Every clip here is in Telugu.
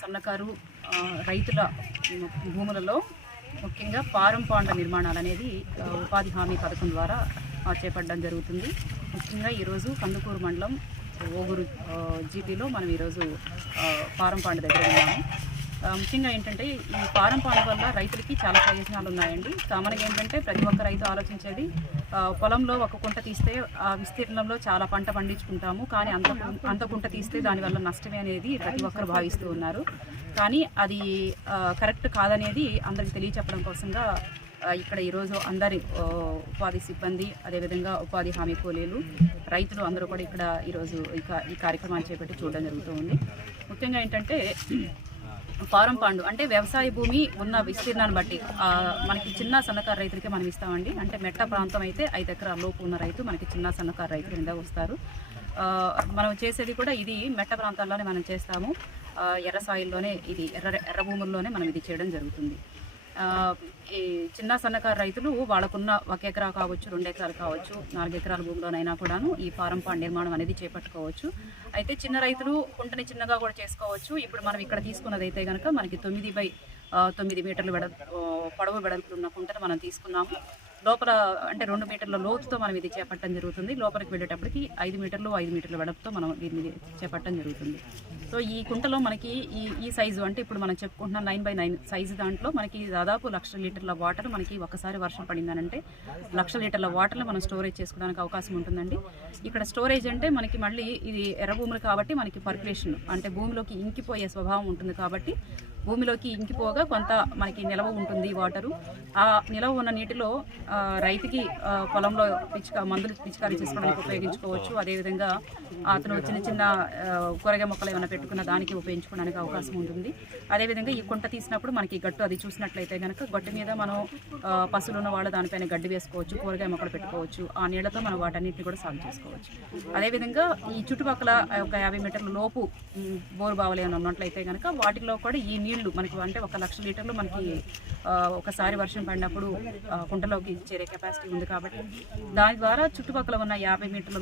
సన్నకారు రైతుల భూములలో ముఖ్యంగా పారం పాండ్ల నిర్మాణాలు అనేది ఉపాధి హామీ పథకం ద్వారా చేపట్టడం జరుగుతుంది. ముఖ్యంగా ఈరోజు కందుకూరు మండలం ఓగూరు జీపీలో మనం ఈరోజు పారం పాండ దగ్గర ఉన్నాము. ముఖ్యంగా ఏంటంటే ఈ పారం పాండ వల్ల రైతులకి చాలా ప్రయోజనాలు ఉన్నాయండి. కామన్గా ఏంటంటే ప్రతి ఒక్క రైతు ఆలోచించేది పొలంలో ఒక కుంట తీస్తే ఆ విస్తీర్ణంలో చాలా పంట పండించుకుంటాము, కానీ అంత కుంట తీస్తే దానివల్ల నష్టమే అనేది ప్రతి ఒక్కరు భావిస్తూ ఉన్నారు. కానీ అది కరెక్ట్ కాదనేది అందరికి తెలియచెప్పడం కోసంగా ఇక్కడ ఈరోజు అందరి ఉపాధి సిబ్బంది, అదేవిధంగా ఉపాధి హామీ కూలీలు, రైతులు అందరూ కూడా ఇక్కడ ఈరోజు ఈ కార్యక్రమాన్ని చేపట్టి చూడడం జరుగుతూ ఉంది. ముఖ్యంగా ఏంటంటే పారం పాండు అంటే వ్యవసాయ భూమి ఉన్న విస్తీర్ణాన్ని బట్టి మనకి చిన్న సన్నకారు రైతులకి మనం ఇస్తామండి. అంటే మెట్ట ప్రాంతం అయితే 5 ఎకరాల లోపు ఉన్న రైతు మనకి చిన్న సన్నకారు రైతు కింద వస్తారు. మనం చేసేది కూడా ఇది మెట్ట ప్రాంతాల్లోనే మనం చేస్తాము. ఎర్ర సాయిల్లోనే ఇది ఎర్ర భూముల్లోనే మనం ఇది చేయడం జరుగుతుంది. ఈ చిన్న సన్నకారు రైతులు వాళ్ళకున్న 1 ఎకరా కావచ్చు, 2 ఎకరాలు కావచ్చు, 4 ఎకరాల భూమిలోనైనా కూడాను ఈ పారం పాండ్ నిర్మాణం అనేది చేపట్టుకోవచ్చు. అయితే చిన్న రైతులు కుంటని చిన్నగా కూడా చేసుకోవచ్చు. ఇప్పుడు మనం ఇక్కడ తీసుకున్నదైతే కనుక మనకి 9x9 మీటర్లు పొడవు వెడల్పులు ఉన్న కుంటను మనం తీసుకున్నాము. లోపల అంటే 2 మీటర్ల లోతుతో మనం ఇది చేపట్టడం జరుగుతుంది. లోపలికి వెళ్ళేటప్పటికి 5 మీటర్లు వెడల్పుతో మనం దీన్ని చేపట్టడం జరుగుతుంది. సో ఈ కుంటలో మనకి ఈ సైజు అంటే ఇప్పుడు మనం చెప్పుకుంటున్న 9x9 సైజు దాంట్లో మనకి దాదాపు 1,00,000 లీటర్ల వాటర్ మనకి ఒకసారి వర్షం పడిందనంటే 1,00,000 లీటర్ల వాటర్ని మనం స్టోరేజ్ చేసుకోవడానికి అవకాశం ఉంటుందండి. ఇక్కడ స్టోరేజ్ అంటే మనకి మళ్ళీ ఇది ఎర్ర భూములు కాబట్టి మనకి పర్కులేషన్ అంటే భూమిలోకి ఇంకిపోయే స్వభావం ఉంటుంది. కాబట్టి భూమిలోకి ఇంకిపోగా కొంత మనకి నిలవ ఉంటుంది వాటరు. ఆ నిలవ ఉన్న నీటిలో రైతుకి పొలంలో మందులు పిచికారీ చేసుకోవడానికి ఉపయోగించుకోవచ్చు. అదేవిధంగా అతను చిన్న కూరగాయ మొక్కలు ఏమైనా పెట్టుకున్న దానికి ఉపయోగించుకోవడానికి అవకాశం ఉంటుంది. అదేవిధంగా ఈ కుంట తీసినప్పుడు మనకి గట్టు అది చూసినట్లయితే కనుక గట్టు మీద మనం పశువులు ఉన్న వాళ్ళు దానిపైన గడ్డి వేసుకోవచ్చు, కూరగాయ మొక్కలు పెట్టుకోవచ్చు. ఆ నీళ్లతో మనం వాటన్నిటిని కూడా సాగు చేసుకోవచ్చు. అదేవిధంగా ఈ చుట్టుపక్కల ఒక 50 మీటర్ల లోపు బోరు బావులు ఏమైనా ఉన్నట్లయితే కనుక వాటిలో కూడా ఈ నీళ్లు మనకి అంటే 1,00,000 లీటర్లు మనకి ఒకసారి వర్షం పడినప్పుడు కుంటలోకి చేరే కెపాసిటీ ఉంది. కాబట్టి దాని ద్వారా చుట్టుపక్కల ఉన్న 50 మీటర్ల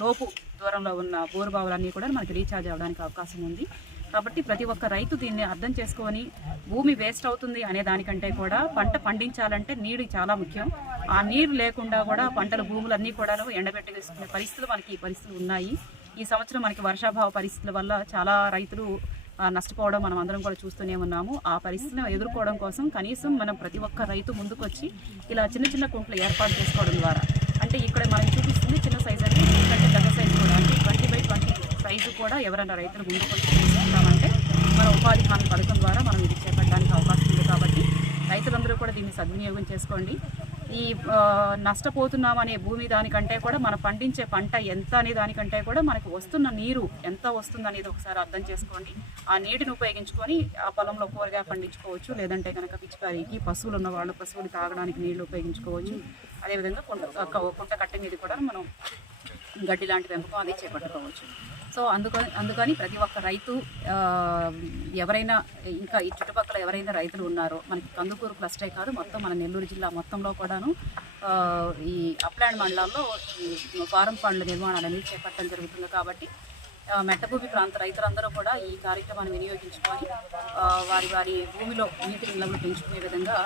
లోపు దూరంలో ఉన్న బోరు బావులన్నీ కూడా మనకి రీఛార్జ్ అవ్వడానికి అవకాశం ఉంది. కాబట్టి ప్రతి ఒక్క రైతు దీన్ని అర్థం చేసుకొని భూమి వేస్ట్ అవుతుంది అనే దానికంటే కూడా పంట పండించాలంటే నీరు చాలా ముఖ్యం. ఆ నీరు లేకుండా కూడా పంటల భూములన్నీ కూడా ఎండబెట్టి వేసుకునే పరిస్థితులు ఉన్నాయి. ఈ సంవత్సరం మనకి వర్షాభావ పరిస్థితుల వల్ల చాలా రైతులు నష్టపోవడం మనం అందరం కూడా చూస్తూనే ఉన్నాము. ఆ పరిస్థితిని ఎదుర్కోవడం కోసం కనీసం మనం ప్రతి ఒక్క రైతు ముందుకొచ్చి ఇలా చిన్న కుంటలు ఏర్పాటు చేసుకోవడం ద్వారా అంటే ఇక్కడ మనం చూపిస్తుంది చిన్న సైజు అంటే ఎందుకంటే పెద్ద సైజు కూడా అంటే 20x20 సైజు కూడా ఎవరైనా రైతులు ముందుకొచ్చి తీసుకుంటామంటే మన ఉపాధి హామీ పథకం ద్వారా మనం ఇది చేపట్టడానికి అవకాశం ఉంది. కాబట్టి రైతులందరూ కూడా దీన్ని సద్వినియోగం చేసుకోండి. ఈ నష్టపోతున్నామనే భూమి దానికంటే కూడా మనం పండించే పంట ఎంత అనే దానికంటే కూడా మనకు వస్తున్న నీరు ఎంత వస్తుంది అనేది ఒకసారి అర్థం చేసుకోండి. ఆ నీటిని ఉపయోగించుకొని ఆ పొలంలో కూరగాయ పండించుకోవచ్చు. లేదంటే కనుక పిచికారీకి పశువులు ఉన్న వాళ్ళు పశువులు తాగడానికి నీళ్లు ఉపయోగించుకోవచ్చు. అదేవిధంగా కుంట కట్టె మీద కూడా మనం గడ్డి లాంటి పెంపకం అది చేపట్టుకోవచ్చు. సో అందుకని ప్రతి ఒక్క రైతు ఎవరైనా ఇంకా ఈ చుట్టుపక్కల ఎవరైనా రైతులు ఉన్నారో మనకి కందుకూరు క్లస్టరే కాదు మొత్తం మన నెల్లూరు జిల్లా మొత్తంలో కూడాను ఈ అప్లాండ్ మండలాల్లో ఈ పారం పండ్ల నిర్మాణాలు అనేది చేపట్టడం జరుగుతుంది. కాబట్టి మెట్టభూమి ప్రాంత రైతులందరూ కూడా ఈ కార్యక్రమాన్ని వినియోగించుకొని వారి భూమిలో నీటి నిల్వలు పెంచుకునే విధంగా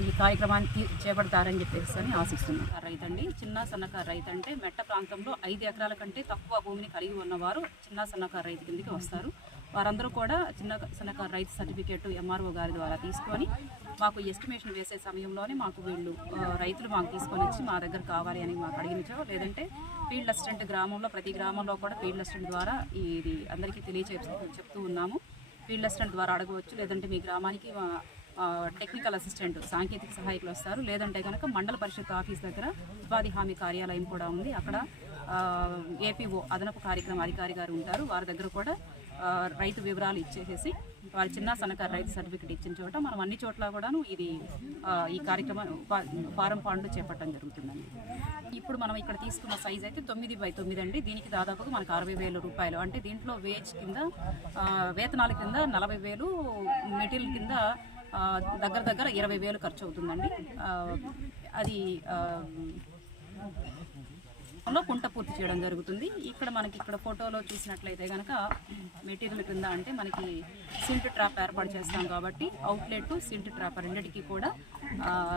ఈ కార్యక్రమాన్ని చేపడతారని చెప్పేసి ఆశిస్తున్నాను. రైతు అండి చిన్న సన్నకారు రైతు అంటే మెట్ట ప్రాంతంలో 5 ఎకరాల కంటే తక్కువ భూమిని కలిగి ఉన్నవారు చిన్న సన్నకారు రైతు కిందకి వస్తారు. వారందరూ కూడా చిన్న సన్నకారు రైతు సర్టిఫికేట్ ఎంఆర్ఓ గారి ద్వారా తీసుకొని మాకు ఎస్టిమేషన్ వేసే సమయంలోనే మాకు వీళ్ళు రైతులు మాకు తీసుకొని వచ్చి మా దగ్గర కావాలి అని మాకు అడిగించో, లేదంటే ఫీల్డ్ అసిస్టెంట్ ప్రతి గ్రామంలో కూడా ఫీల్డ్ అసిస్టెంట్ ద్వారా ఇది అందరికీ చెప్తూ ఉన్నాము. ఫీల్డ్ అసిస్టెంట్ ద్వారా అడగవచ్చు. లేదంటే మీ గ్రామానికి టెక్నికల్ అసిస్టెంట్ సాంకేతిక సహాయకులు వస్తారు. లేదంటే కనుక మండల పరిషత్ ఆఫీస్ దగ్గర ఉపాధి హామీ కార్యాలయం కూడా ఉంది. అక్కడ ఏపీఓ అదనపు కార్యక్రమ అధికారి గారు ఉంటారు. వారి దగ్గర కూడా రైతు వివరాలు ఇచ్చేసేసి వారి చిన్న సన్నకారు రైతు సర్టిఫికేట్ ఇచ్చిన చోట మనం అన్ని చోట్ల కూడాను ఈ కార్యక్రమం పారం పాండ్లు చేపట్టడం జరుగుతుందండి. ఇప్పుడు మనం ఇక్కడ తీసుకున్న సైజ్ అయితే 9x9 అండి. దీనికి దాదాపుగా మనకు 60,000 రూపాయలు అంటే దీంట్లో వేతనాల కింద 40,000, మెటీరియల్ కింద దగ్గర 20,000 ఖర్చు అవుతుందండి. అది స్థలంలో కుంట పూర్తి చేయడం జరుగుతుంది. ఇక్కడ మనకి ఇక్కడ ఫోటోలో చూసినట్లయితే కనుక మెటీరియల్ కింద అంటే మనకి సిల్ట్ ట్రాప్ ఏర్పాటు చేస్తాం కాబట్టి అవుట్లెట్ సిల్ట్ ట్రాప్ రెండింటికి కూడా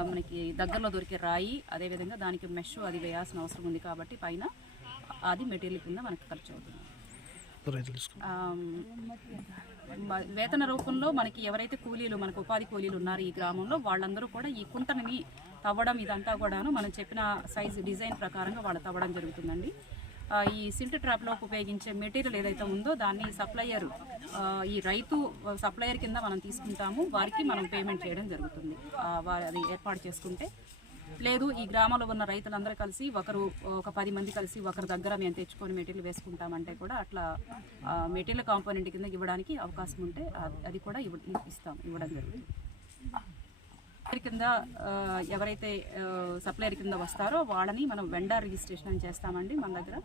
మనకి దగ్గరలో దొరికే రాయి, అదేవిధంగా దానికి మెష్ అది వేయాల్సిన అవసరం ఉంది కాబట్టి పైన అది మెటీరియల్ కింద మనకి ఖర్చు అవుతుంది. వేతన రూపంలో మనకి ఎవరైతే కూలీలు మనకు ఉపాధి కూలీలు ఉన్నారు ఈ గ్రామంలో, వాళ్ళందరూ కూడా ఈ కుంటని తవ్వడం ఇదంతా కూడాను మనం చెప్పిన సైజు డిజైన్ ప్రకారంగా వాళ్ళు తవ్వడం జరుగుతుందండి. ఈ సిల్ట్ ట్రాప్లో ఉపయోగించే మెటీరియల్ ఏదైతే ఉందో దాన్ని సప్లయర్, ఈ రైతు సప్లయర్ కింద మనం తీసుకుంటాము, వారికి మనం పేమెంట్ చేయడం జరుగుతుంది. వారు అది ఏర్పాటు చేసుకుంటే, లేదు ఈ గ్రామంలో ఉన్న రైతులందరూ కలిసి ఒక 10 మంది కలిసి ఒకరి దగ్గర మేము తెచ్చుకొని మెటీరియల్ వేసుకుంటామంటే కూడా అట్లా మెటీరియల్ కాంపోనెంట్ కింద ఇవ్వడానికి అవకాశం ఉంటే అది కూడా ఇవ్వడం జరుగుతుంది. కింద ఎవరైతే సప్లయర్ కింద వస్తారో వాళ్ళని మనం వెండర్ రిజిస్ట్రేషన్ అని చేస్తామండి. మన దగ్గర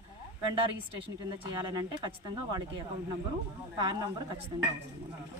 వెండర్ రిజిస్ట్రేషన్ కింద చేయాలని అంటే ఖచ్చితంగా వాళ్ళకి అకౌంట్ నెంబరు, పాన్ నెంబరు ఖచ్చితంగా అవసరం ఉంటుంది.